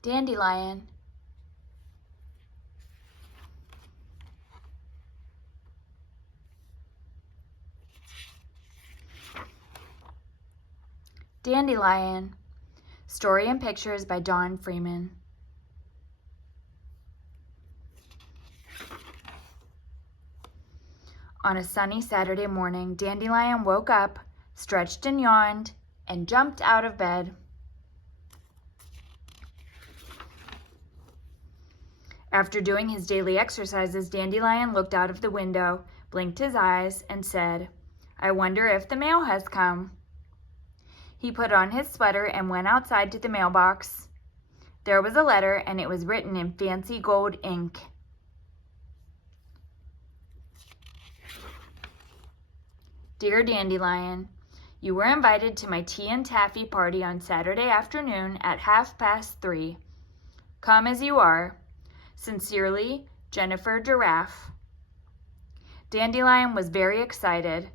Dandelion. Dandelion. Story and pictures by Freeman. On a sunny Saturday morning, Dandelion woke up, stretched and yawned, and jumped out of bed. After doing his daily exercises, Dandelion looked out of the window, blinked his eyes, and said, "I wonder if the mail has come." He put on his sweater and went outside to the mailbox. There was a letter, and it was written in fancy gold ink. Dear Dandelion, you were invited to my tea and taffy party on Saturday afternoon at 3:30. Come as you are. Sincerely, Jennifer Giraffe. Dandelion was very excited.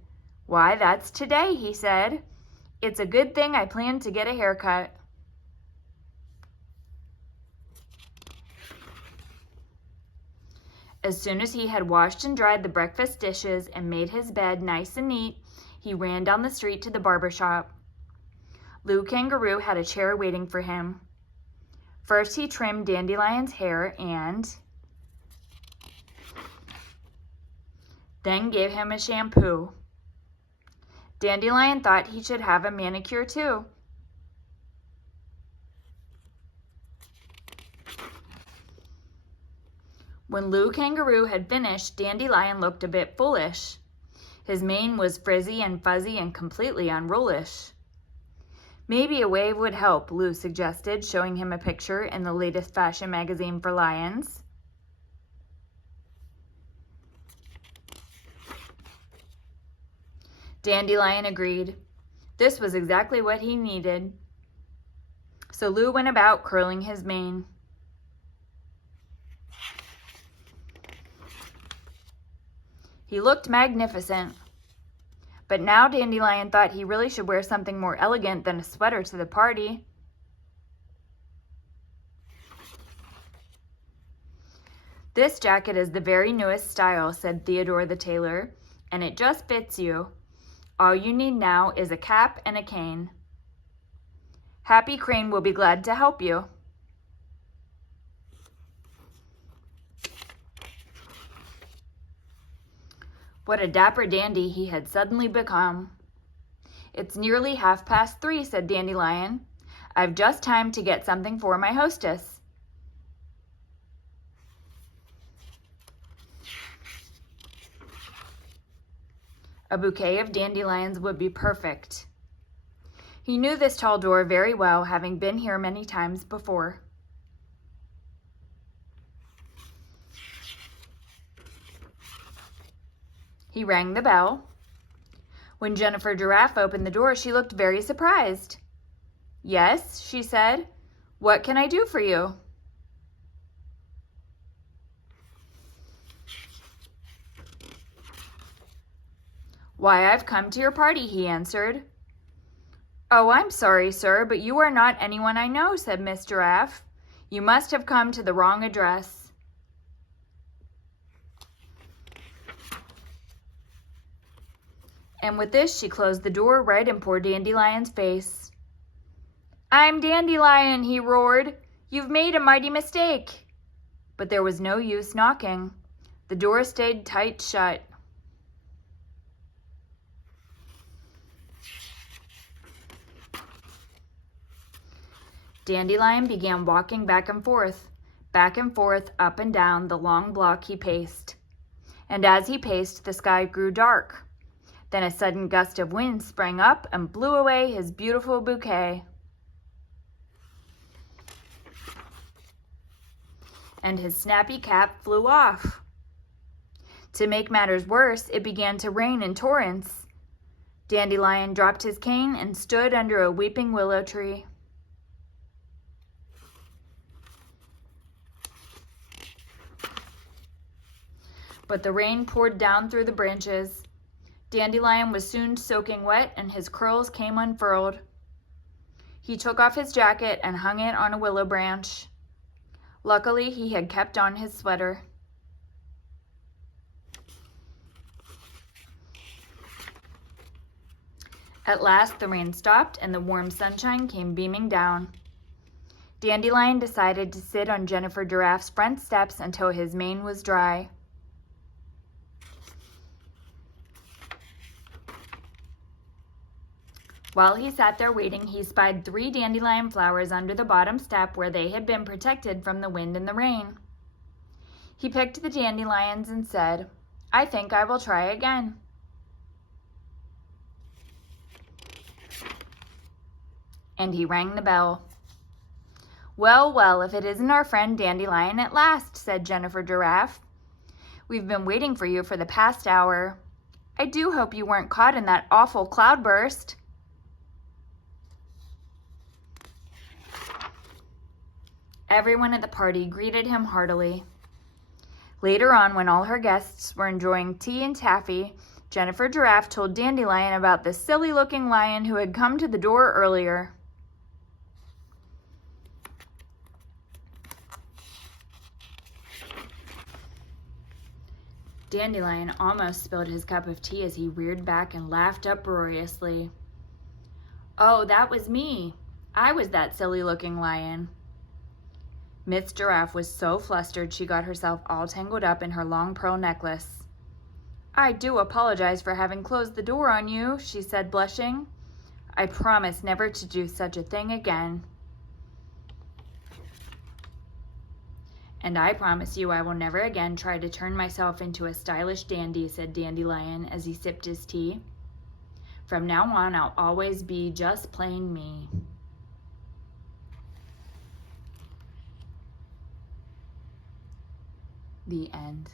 "Why, that's today," he said. "It's a good thing I planned to get a haircut." As soon as he had washed and dried the breakfast dishes and made his bed nice and neat, he ran down the street to the barber shop. Lou Kangaroo had a chair waiting for him. First, he trimmed Dandelion's hair and then gave him a shampoo. Dandelion thought he should have a manicure too. When Lou Kangaroo had finished, Dandelion looked a bit foolish. His mane was frizzy and fuzzy and completely unrulish. "Maybe a wave would help," Lou suggested, showing him a picture in the latest fashion magazine for lions. Dandelion agreed. This was exactly what he needed. So Lou went about curling his mane. He looked magnificent. But now Dandelion thought he really should wear something more elegant than a sweater to the party. "This jacket is the very newest style," said Theodore the tailor, "and it just fits you. All you need now is a cap and a cane. Happy Crane will be glad to help you." What a dapper dandy he had suddenly become. "It's nearly 3:30, said Dandelion. "I've just time to get something for my hostess." A bouquet of dandelions would be perfect. He knew this tall door very well, having been here many times before. He rang the bell. When Jennifer Giraffe opened the door, she looked very surprised. "Yes," she said. "What can I do for you?" "Why, I've come to your party," he answered. "Oh, I'm sorry, sir, but you are not anyone I know," said Miss Giraffe. "You must have come to the wrong address." And with this, she closed the door right in poor Dandelion's face. "I'm Dandelion," he roared. "You've made a mighty mistake." But there was no use knocking. The door stayed tight shut. Dandelion began walking back and forth, up and down the long block he paced. And as he paced, the sky grew dark. Then a sudden gust of wind sprang up and blew away his beautiful bouquet. And his snappy cap flew off. To make matters worse, it began to rain in torrents. Dandelion dropped his cane and stood under a weeping willow tree. But the rain poured down through the branches. Dandelion was soon soaking wet, and his curls came unfurled. He took off his jacket and hung it on a willow branch. Luckily, he had kept on his sweater. At last, the rain stopped and the warm sunshine came beaming down. Dandelion decided to sit on Jennifer Giraffe's front steps until his mane was dry. While he sat there waiting, he spied 3 dandelion flowers under the bottom step where they had been protected from the wind and the rain. He picked the dandelions and said, "I think I will try again." And he rang the bell. "Well, well, if it isn't our friend Dandelion at last," said Jennifer Giraffe. "We've been waiting for you for the past hour. I do hope you weren't caught in that awful cloudburst." Everyone at the party greeted him heartily. Later on, when all her guests were enjoying tea and taffy, Jennifer Giraffe told Dandelion about the silly-looking lion who had come to the door earlier. Dandelion almost spilled his cup of tea as he reared back and laughed uproariously. "Oh, that was me. I was that silly-looking lion." Miss Giraffe was so flustered she got herself all tangled up in her long pearl necklace. "I do apologize for having closed the door on you," she said, blushing. "I promise never to do such a thing again." "And I promise you I will never again try to turn myself into a stylish dandy," said Dandelion as he sipped his tea. "From now on, I'll always be just plain me." The end.